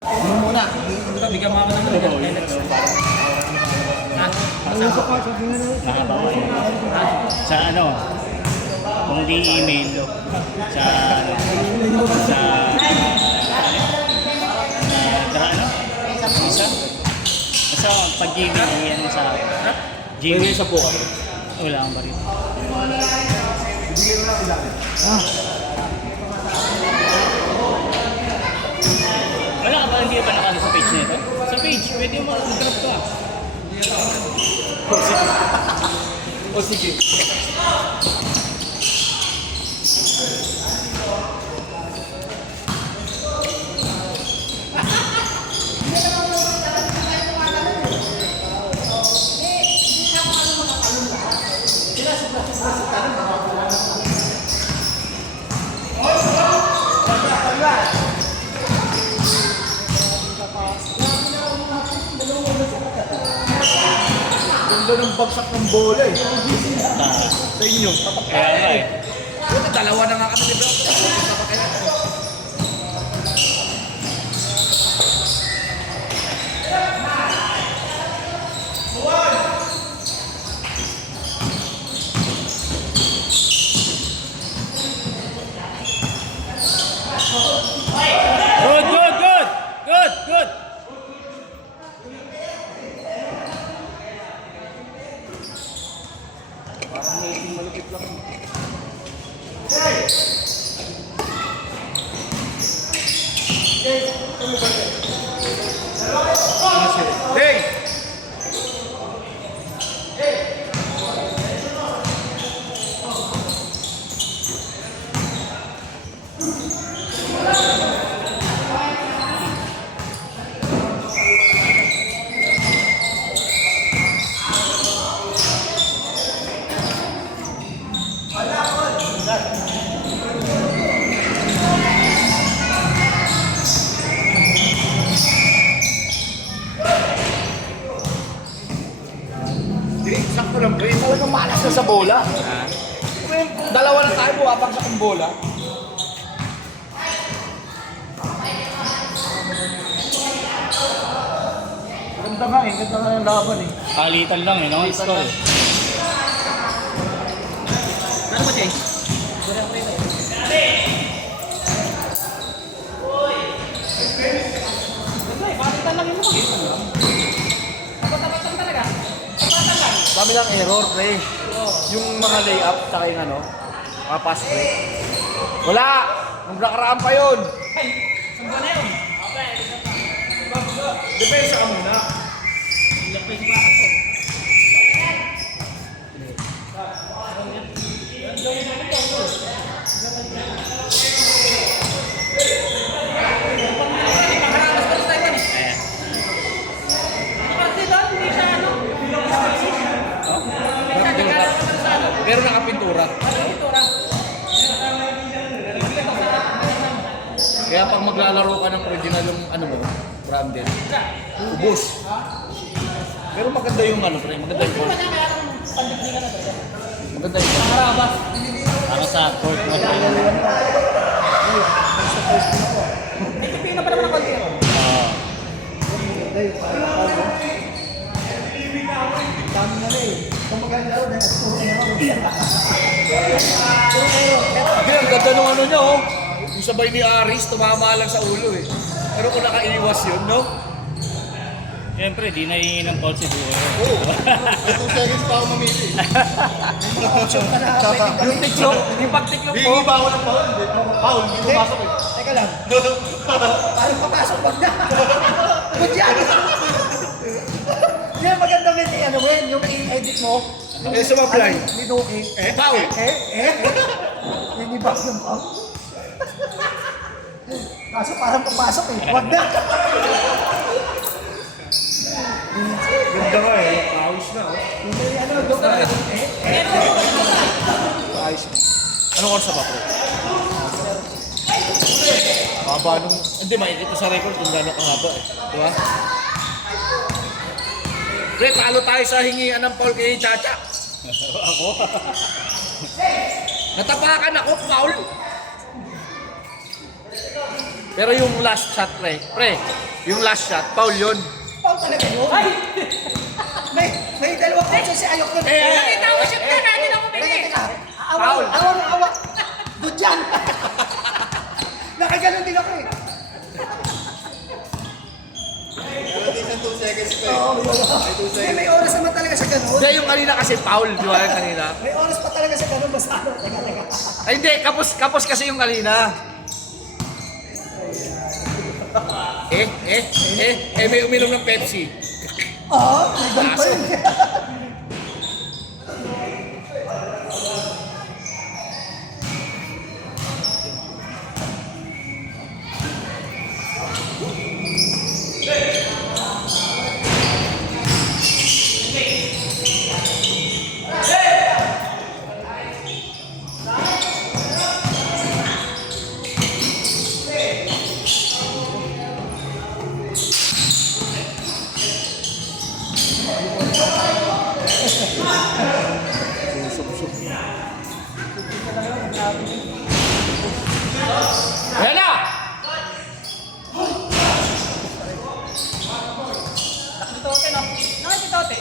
Ano muna? Bigyan mo ako ng highlights. Sa ano, kung di email, sa ano, isa? Basta pag Gmail, yan sa akin. Gmail sa buka. Wala akong baril. Wala ka ba, hindi ba nakano sa page nito? Sa page, pwede mo mag-drop ka. O sige. Ganda ng bagsak ng bola eh. Sa inyo, tapak Kaya nga eh. Buti dalawa na nga kami ni Bro. Tapak kaya. Good, good, good! Good, good! Parang may malupit lang. Hey! Sakto lang ba? Talagang malas na sa bola. Dalawa na tayo, buwapagsak ang bola. Ganda nga eh, ganda nga yung laban eh. Kalitan lang eh, no? Score eh. Ano ba, Jay? Palitan lang yung mga. Tapat-tapatan talaga. Tapatan lang. Dami lang error, pre. Yung mga layup, saka yung ano, mga pass pre. Wala! Nung nakaraan pa yun. Ay, saan ba na yun? Depensa ka muna. Ilang pa yung pasok ko. Pero nakapintura. Kaya pag maglalaro ka ng original yung ano mo, branded, ubos. Pero maganda yung ano, pre, maganda yung court. Maganda yung court. Para sa court mo. Ito pina pa naman ang konti. Dami na rin. Kung maglalaro na, ang ganda nung ano niya, oh. Yung sabay ni Aris, tumama lang sa ulo eh. Pero kung nakaiwas yun, no? Siyempre, di nahingi ng call si Buo. Oo. 2 seconds pa ako mamili. Yung tiklop, yung pagtiklop ko. Hingi ba ako ng foul? Foul, hindi pumasok eh. Teka lang. Parang papasok mo na. Ba't yan? Yan, magandang ano mo yan, yung i-edit mo. Eh, sumablay. Minuki. Eh, foul. Yung iba yung foul. Kaso parang papasok eh. Wag na. Ganda nga eh. Ayos na oh. Ano, doon ka na. Ayos na. Anong oras na ba, bro? Haba nung... Hindi, makikita sa record kung gano'n kahaba eh. Diba? Pre, talo tayo sa hingian ng foul kay Chacha. Ako? Natapakan ako, foul. Pero yung last shot, pre, yung last shot, foul yun. Foul talaga yun. Ay! may dalawang option si Ayok nun. Nakita ko shoot na, natin ako Teka, pili. teka. Foul. Awa. Good yan. Nakaganon din ako eh. Hindi, may oras naman talaga sa ganun. Hindi, yung kanina kasi foul, di ba yung kanina? May oras pa talaga sa ganun. Basta ano, teka. Ay hindi, kapos kasi yung kanina. May uminom ng Pepsi. Oo, may ganun pa yun. Ayan na! Nakitote, no? Nakitote.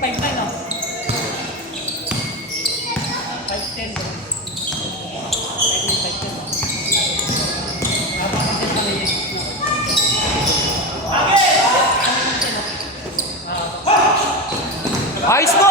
5-9, no? 5-10, bro. 5-10, no? Napakasip kami yun. Ayos mo!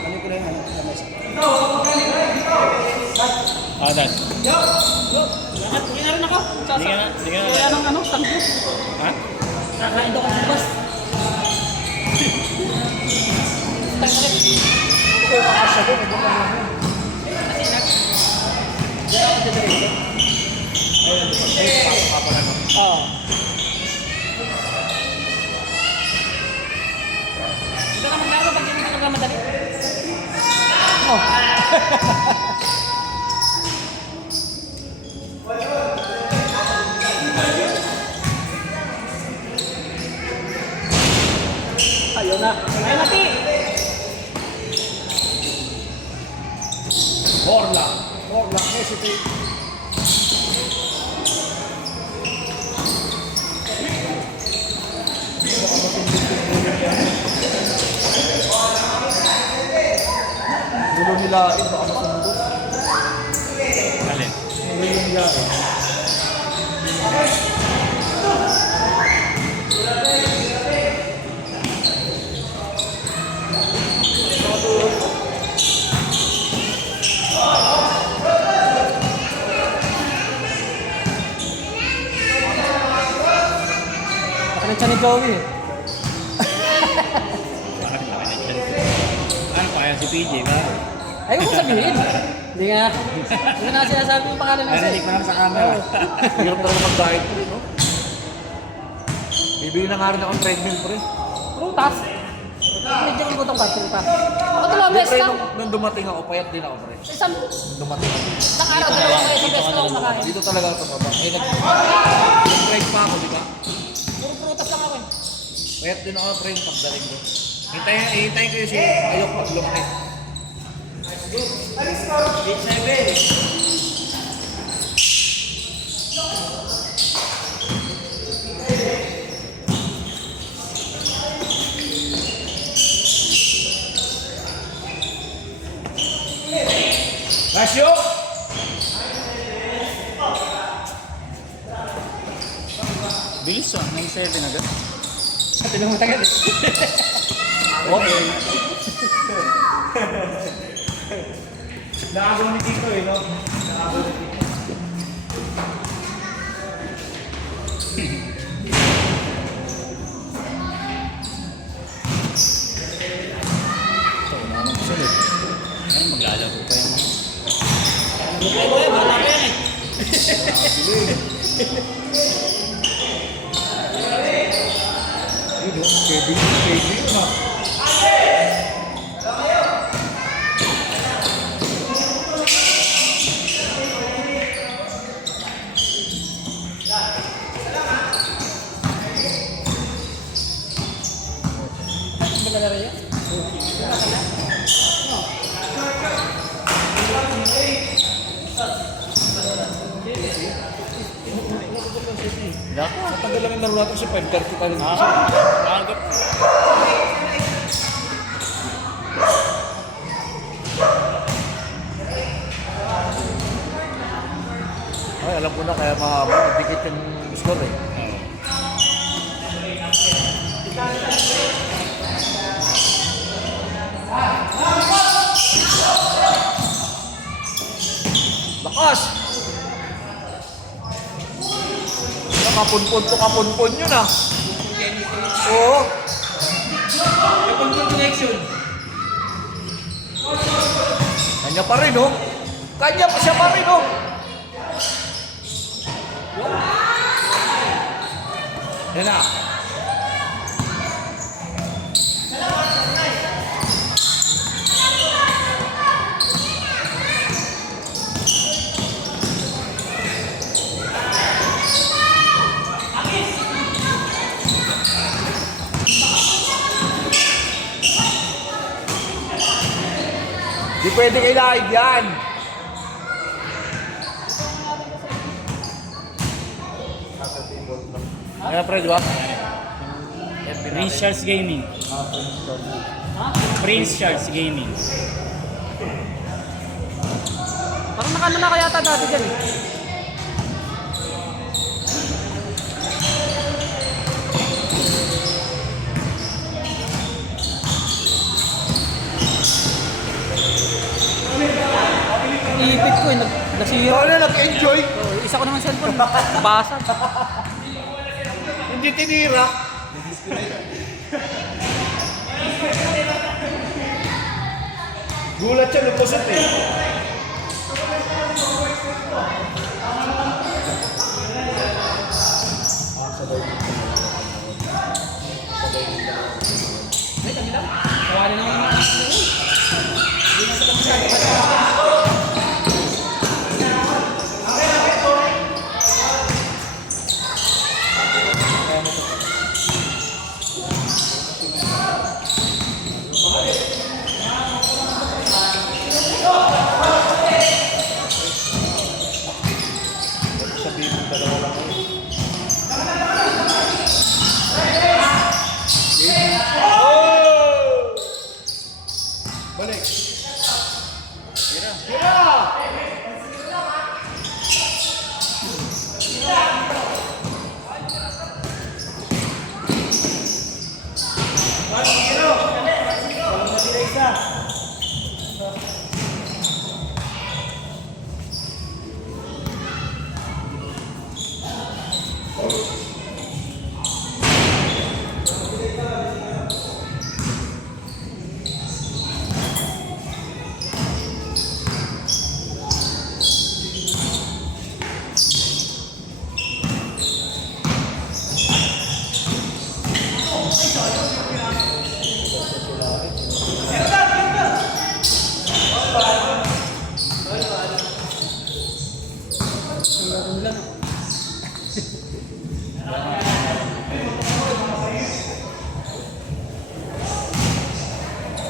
Balik ko lang yung sa mesa. Dan. Hindi na rin ako. Hindi ka na. Kaya ng ano, sangko. Ha? Kakain daw ako bus. Tayo ulit. Oo. Ito na maglaro pag hindi ka nagmamadali. Ayaw na. Ay, mati! Borla. Hesitate. Gulo nila, baka masundo. Alin? Gulo nila. Ano siya ni Joey eh. Bakit laki na dyan? Ano kaya si PJ ba? Ayaw ko sabihin. Hindi nga. Hindi nga sinasabi yung pangalan ng Narinig pa naman sa camera. Hirap talaga mag-diet pre, no? Bibili na nga rin akong treadmill pre. Prutas. Medyo yung butong ka, prutas. Ako dalawang Hindi beses pre, lang. nung dumating ako, payat din ako pre. Isang Nung dumating ako. araw, dalawang beses lang ako makain. Dito talaga ako tumaba. Nag-drive pa ako, di ba? Puro prutas lang ako eh. Payat din ako pre, yung pagdating ko. Hintayin ko yung si Ayok pag lumaki. Rasyo! Bilis ah, 9-7 agad. Tinong tagal eh. Okay. Nakagawa ni Tito eh, no? Nakagawa ni Tito. Ay, maglalaro pa yan. Ay, boy, bata pa yan eh. Kevin na. Maglalaro yan? Nako, tagal lang yung laro natin si 5:30 pa rin. Agap. Ay, alam ko na kaya mahaba. Dikit yung score eh. Lakas! Kapunpon yun ah. Oo. Kapag connection. Kanya pa rin oh. Kanya pa siya pa rin oh. Yan na. Di pwede kay live yan. Kaya pre, di ba? Prince Charles Gaming. Prince Charles Gaming. Parang nakano na kaya ata dati dyan eh. Iipit ko eh, nasira. Ikaw na nag-enjoy. Isa ko naman cellphone, basag. Hindi tinira. Gulat siya, lumusot eh. Kawali naman yung Sabihin mo dalawa lang eh. Balik. Tira!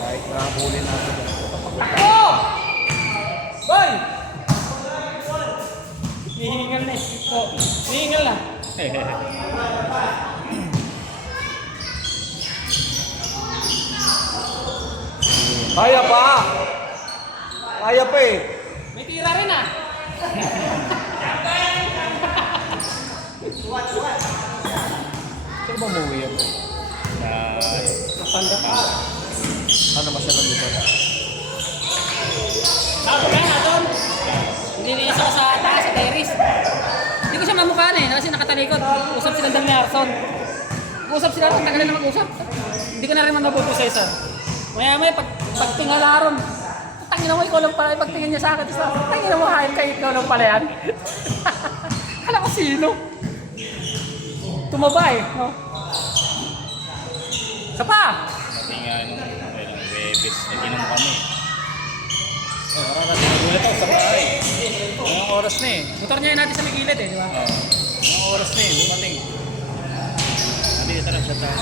Kahit nakabulin natin. Oh! Boy! Hihingal na eh. Oh, hihingal na. Kaya pa! Kaya pa eh. May tira rin ah. Saan ba umuwi yan? Ano masyadong dito? Sabi ka na doon. Hindi isa ko sa taas, sa terrace. Hindi ko siya mamukhaan eh, kasi nakatalikod. Usap sila ng Arson. Usap sila, ang tagal na mag-usap. Hindi ka na rin man mabubusesan. Maya-maya, pagtingala ron, tangina mo, ikaw lang pala, pagtingin niya sa akin, tangina mo, hain kayo, ikaw lang pala yan. Alam ko sino. Tumaba eh. No? Isa pa! Pati nga nung Webes, nag-inom kami. Nagulat ako sa bahay. Anong oras na eh? Motor niya natin sa may gilid eh, di ba? Oo. Ang oras na dumating. Hindi, tara, shut down.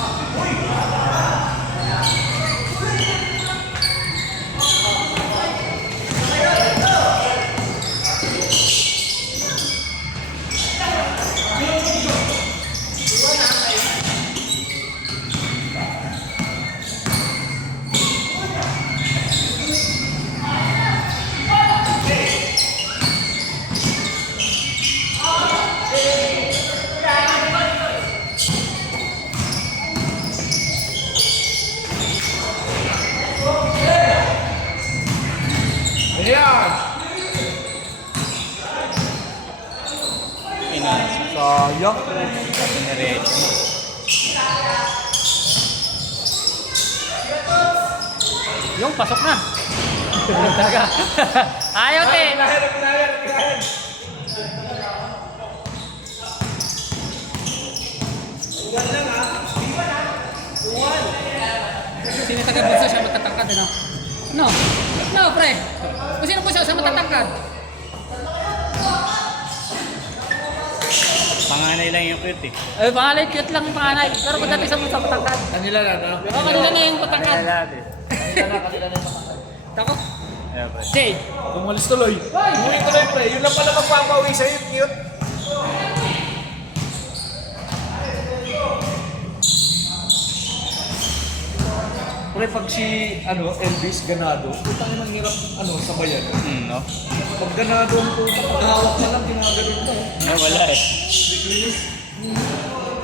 Ayan! Pinas. Sayang. Diretso. Yung pasok na. Talaga. Ayaw, te. Sino taga-bunso siya matatangkad, ano? No. No, pre. Kung sino po siya matatangkad? Panganay lang yung cute eh. Eh, pangalay, cute lang yung panganay. Pero pagdating sa bunso, matangkad. Kanila na, no? Oo, kanila na yung matangkad. natin. Kanila na yung makakal. Tako. Yeah, pre. Jay. Tumalis tuloy. Umuwi tuloy, pre. Yun lang pala magpapawi sa'yo, cute. Pre, pag si Elvis ganado, putang ina, ang hirap sabayan. No? Pag ganado ang puta, paghawak pa lang, ginaganon mo. No, wala eh.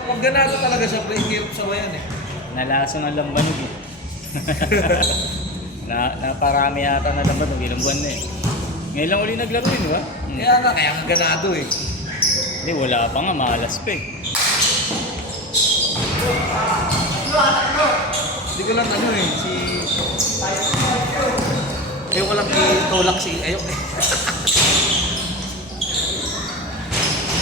Pag ganado talaga siya, pre, hirap sabayan eh. Nalaso ng lambanog eh. Naparami yata na lambanog, ilang buwan na eh. Ngayon lang uli naglaro yun, di ba? Kaya nga ganado eh. Hindi, wala pa nga, malas pa eh. Hindi ko lang ayaw ko lang itulak si ayaw eh.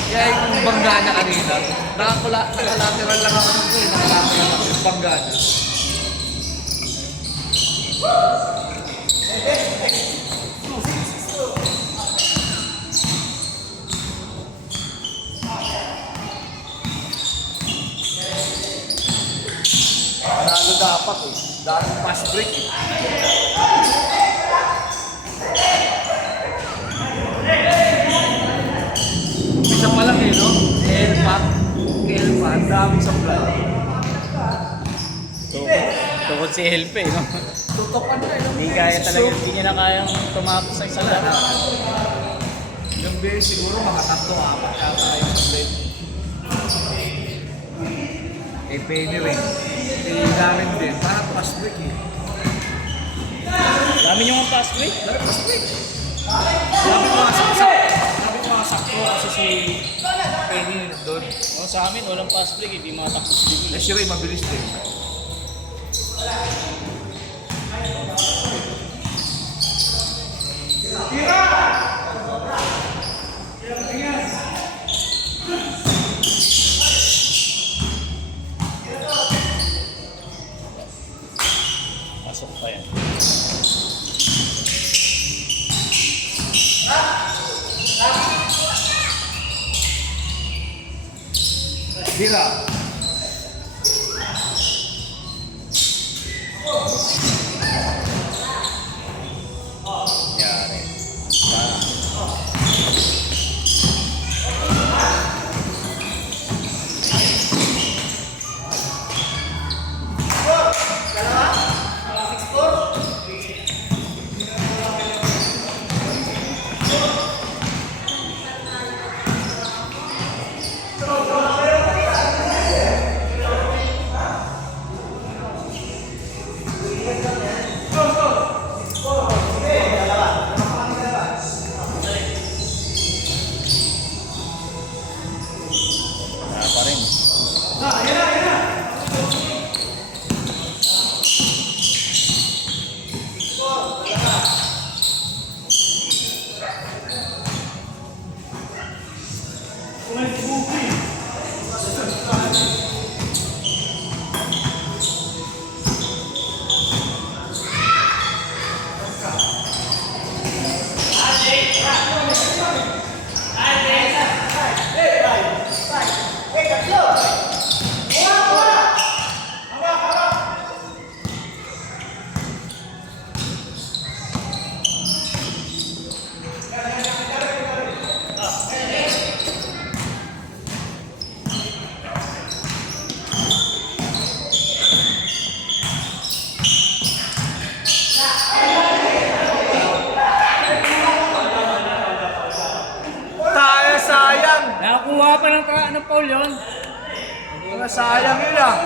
Kaya yung bangga niya kanina, nakalateral lang ako nito eh, nakalateral ako yung bangga niya. Panalo dapat eh. Dahil fast break eh. Isa pa lang eh, no? Elpa, dami sa vlog. Tukod si Helpe, no? Tutukan na eh. Hindi kaya talaga, hindi niya na kayang tumapos sa isang laro. Yung beer siguro mga 3-4 yata yung play. Eh, Penny rin. Eh, namin din. Parang fast break eh. Dami nyo ang pass break. Dami fast break. Dami mga sakto kasi si Penny doon. O, sa amin, walang pass break, hindi matakbo si Digil. Eh, siya rin mabilis din. Pasok pa yan. Dira. Yari. Pa rin. ng foul yun. Mga sayang yun ah.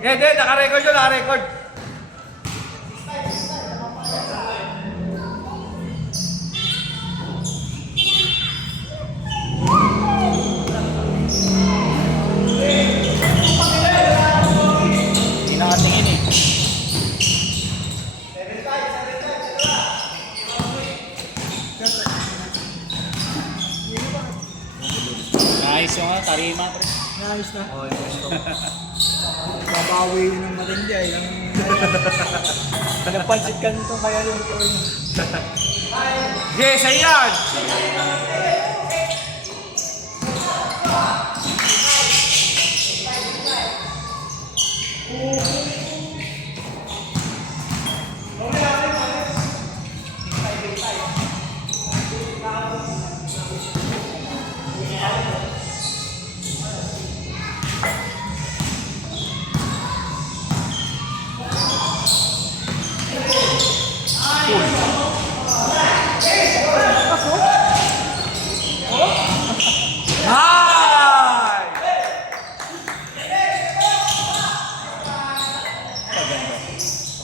Hindi, naka-record yun, naka-record. Hindi nakatingin eh. Nice yung tarima pre. Nice na. Babawi yun ng matindi ay. Napansit ka nito kaya yung ito yun. Yes, ayan!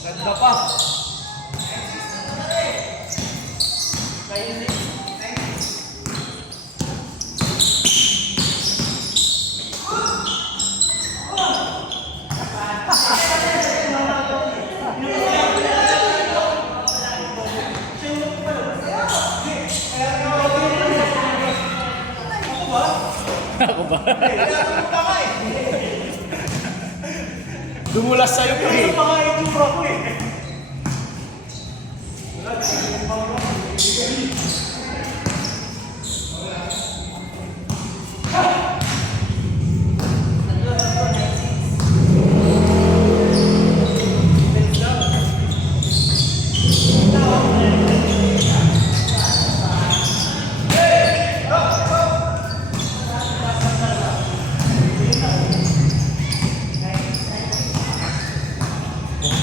Ganda pa. Ako ba? Dumulas sa'yo pa eh.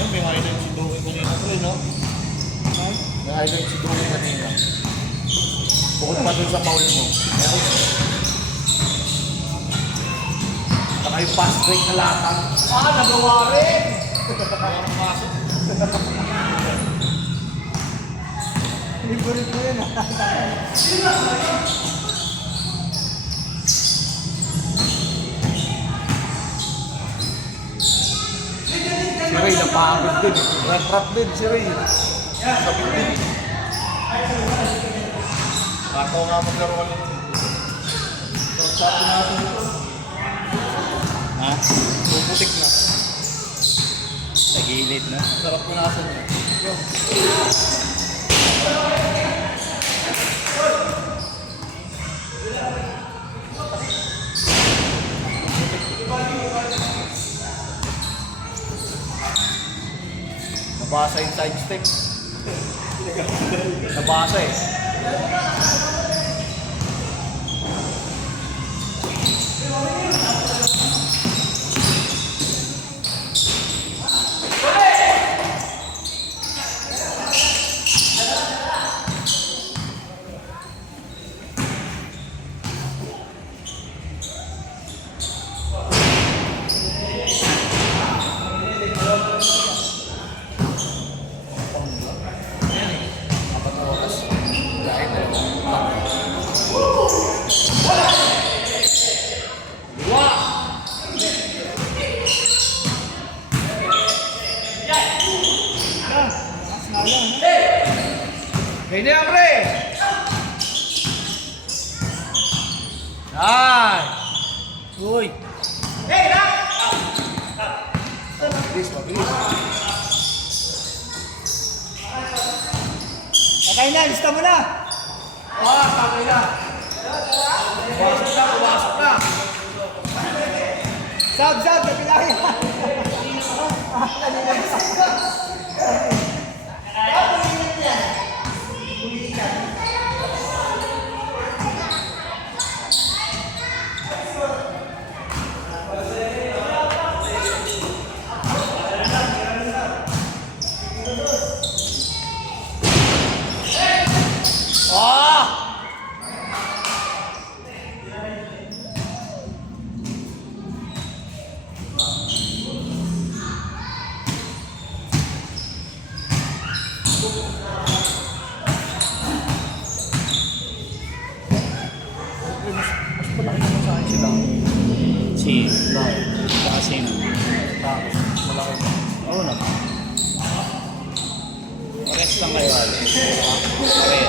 May highlight si Doe kanina ko no? May highlight si Doe kanina. Bukod pa dun sa foul mo. Saka yung fast break na latang. Nagawa rin! Favorite mo yun ah. Si Ray napagod din. Rap din si Ray. Sabit din. Ako nga maglaro ka lang. Sarap natin ito. Ha? Puputik na. Sa gilid na. Sarap na natin. Nabasa yung side step. Nabasa eh. Ganyan, pre! Ay! Uy! Mabilis, mabilis. Okay na, lista mo na. Tagay na. Pumasok na. Sab, nabilangin. Sila. Si, Malaki. kasi, Tapos, malaki. oo naman. Rest lang kayo, Ali. Okay.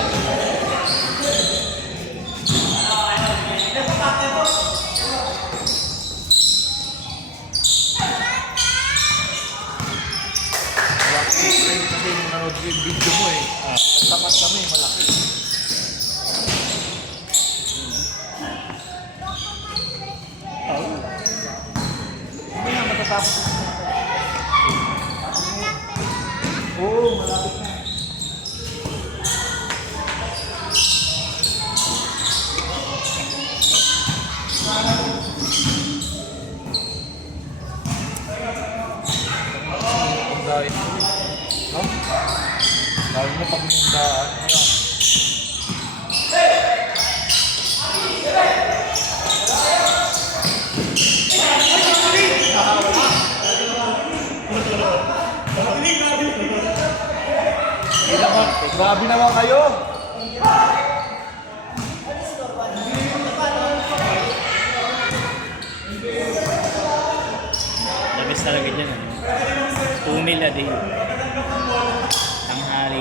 Malaki. Kasi yung nanood ko yung video mo eh. Tapat kami, malaki. Hindi na matatapos. Oo, malapit na. Ang dahil. No? Dahil mo pag may daan. Ayan. Grabe naman kayo. The best talaga dyan, ano? 2 meal a day. Tanghali,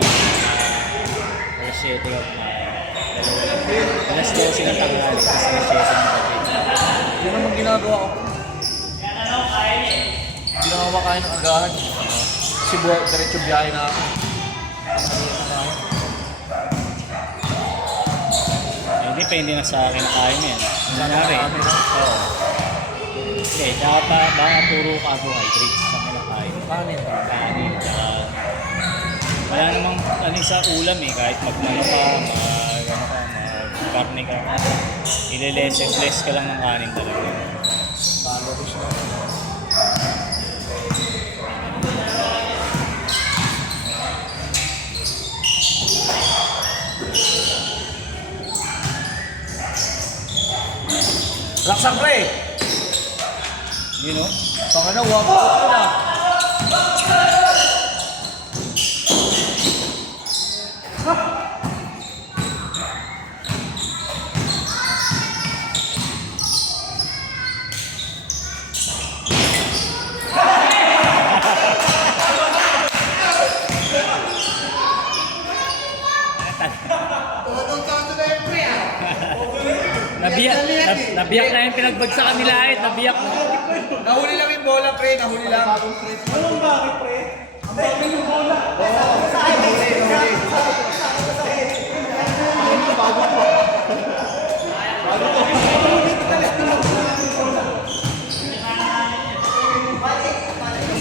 alas 7 ka kumain. Alas 12 ng tanghali, tapos alas 7 ng gabi. Yun naman ginagawa ko. Hindi na ako makain ng agahan. Kasi diretso biyahe na ako. Eh, depende na sa akin na kain mo yan. Nangyari. Oo. Hindi, baka puro carbohydrates sa kinakain. Kanin. Kanin, tsaka wala namang ano sa ulam eh, kahit magmano ka, mag-karne ka, ililess ka lang ng kanin talaga. Calories na. Laksan pre! You know? Pangana, wag ko na. Nabiyak na yung pinagbagsakan nila eh, nabiyak na. Nahuli lang yung bola pre, nahuli lang. Anong bakit pre? Nahuli yung bola. Nahuli.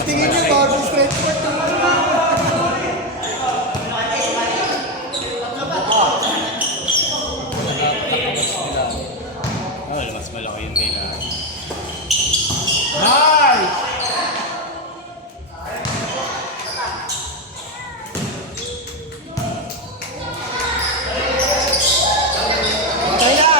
Tingin niyo, bago straight for Oh, mas malaki yun kailangan. Nice! Kaya!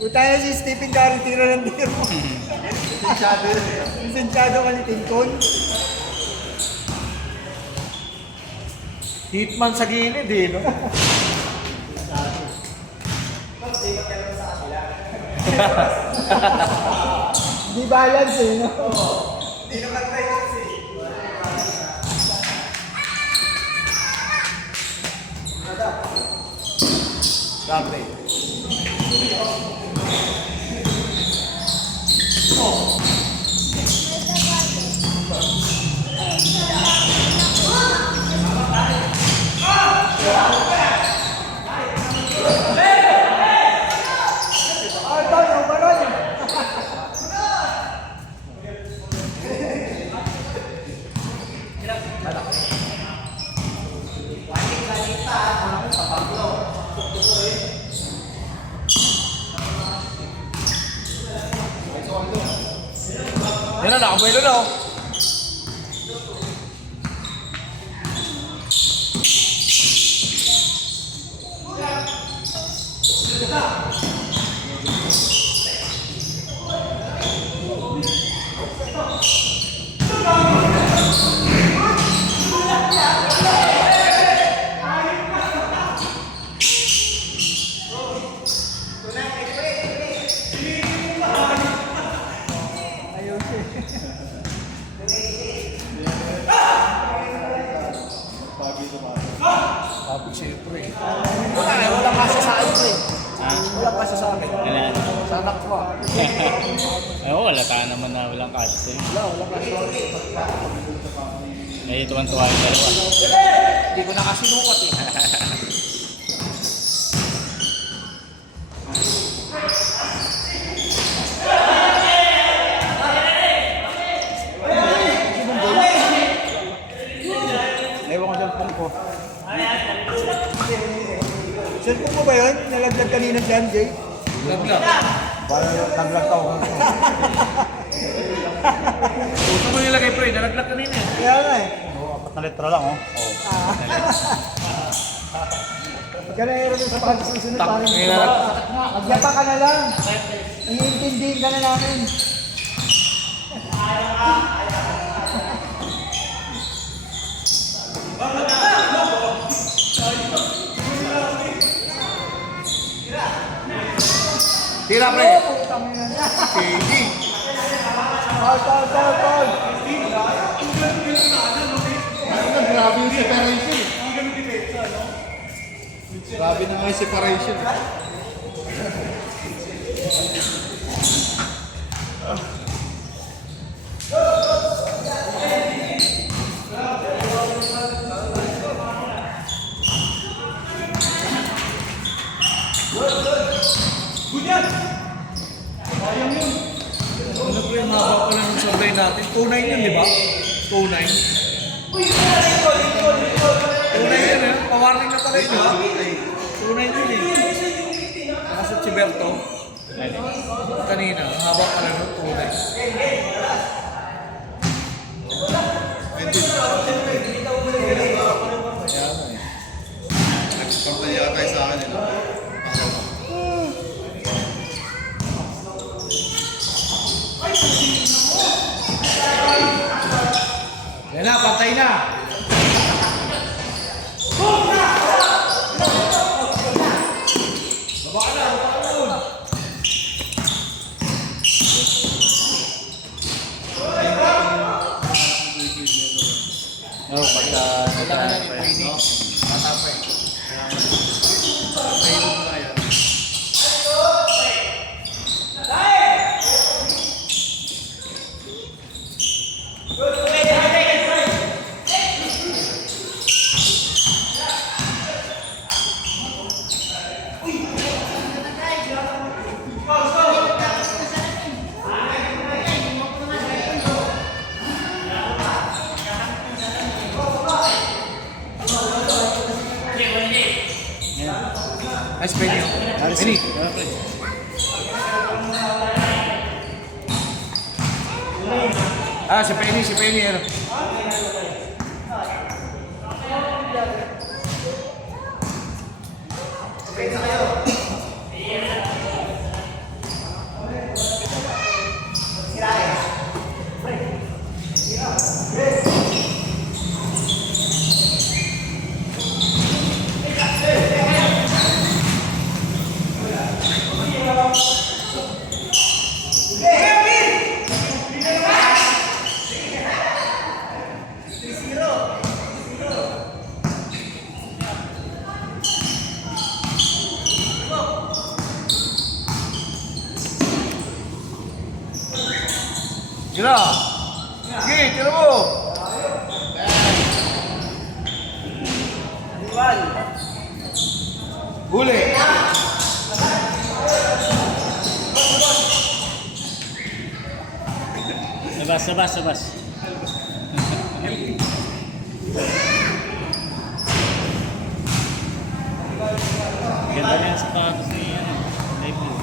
Puta na si Stephen Curry, tiro ng tiro. Lisensyado ka ni Tincon. Hitman sa gilid eh, no? Di balance eh, no? Grabe. Yan na, nakabuelo na oh. Sabi siyempre. Wala kasi sa akin eh. Ha? Wala kasi sa akin. Kailan? Sa anak ko ah. Oo, wala ka naman na walang kasi. Wala kasi. Eh, tuwan-tuwa yung dalawa. Hindi ko na kasi nukat eh. Ewan ko dyan pong ko. Cellphone mo ba yun? Nalaglag kanina dyan, Jay? Laglag. Parang nalaglag ako. Gusto mo nilagay pre, nalaglag kanina eh. Kaya nga eh. Oo, 4 na letra lang, oh. Pagka nahirap yung sa pagsusunod, parang Hirap. magyapa ka na lang. Iintindihin ka na namin. Tira pre. Putang ina niya. Sige. Foul. Grabe yung separation eh. Grabe na nga yung separation eh. Ano po yung haba pa ng survey natin? 2.9 yun, di ba? 2.9. 2.9 yun eh. Pawarning na pala yun, di ba? 2.9 yun eh. Nakasot si Berto. Kanina, ang haba pala ng 2.9. Nagpapadya tayo sa akin eh. Yan na, patay na! Oo, pagka... Nice penny. Penny. Ah, si Penny. Ano? Tira! Sige, tira mo! Huli! Labas. Ganda na yung sapatos ni Live Blue.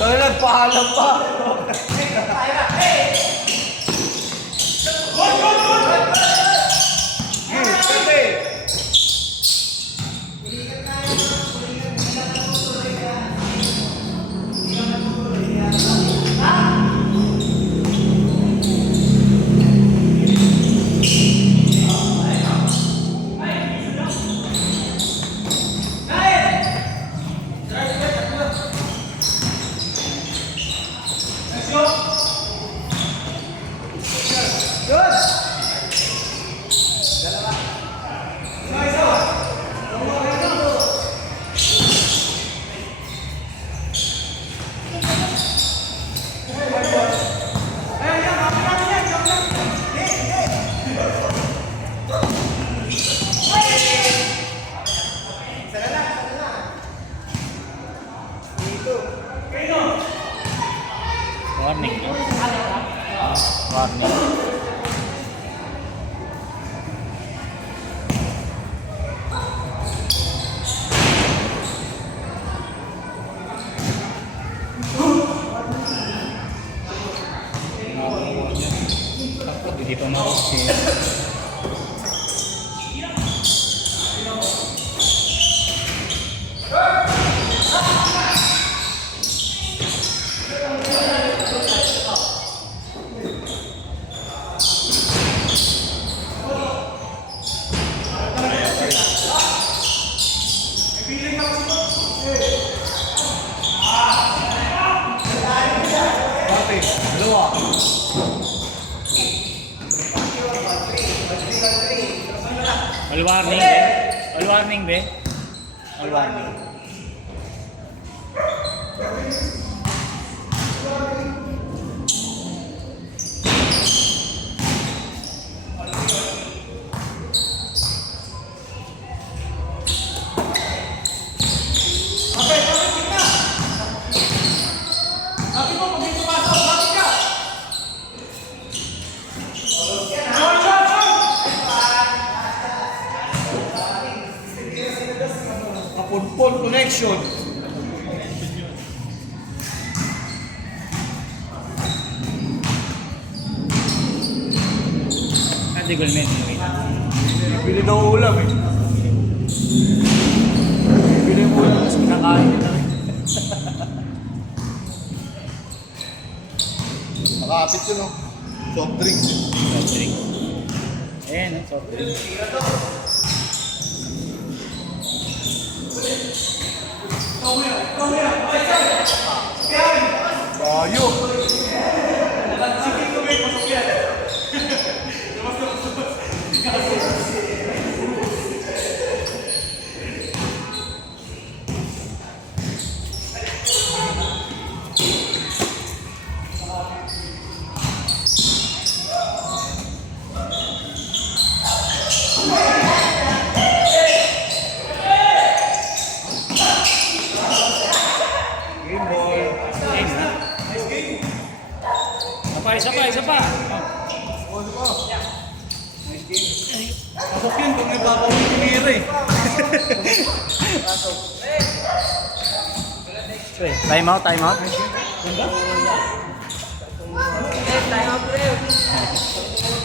Kaya nagpaalam pa. Warning. Warning. Hindi pa ma-okay. Dalawa. All warning, be. All warning, be. All warning. Kapon-pon connection. Hindi gulmen. Bili daw ulam eh. Bili mo ulam kasi kinakain nila rin. Nakapit yun, no? Soft drinks. Soft drink. Ayan, soft drink. Bayo. Game na. Isa pa. Pasok yun kung may bakaw yung tinira eh. Time out. Time out, pre.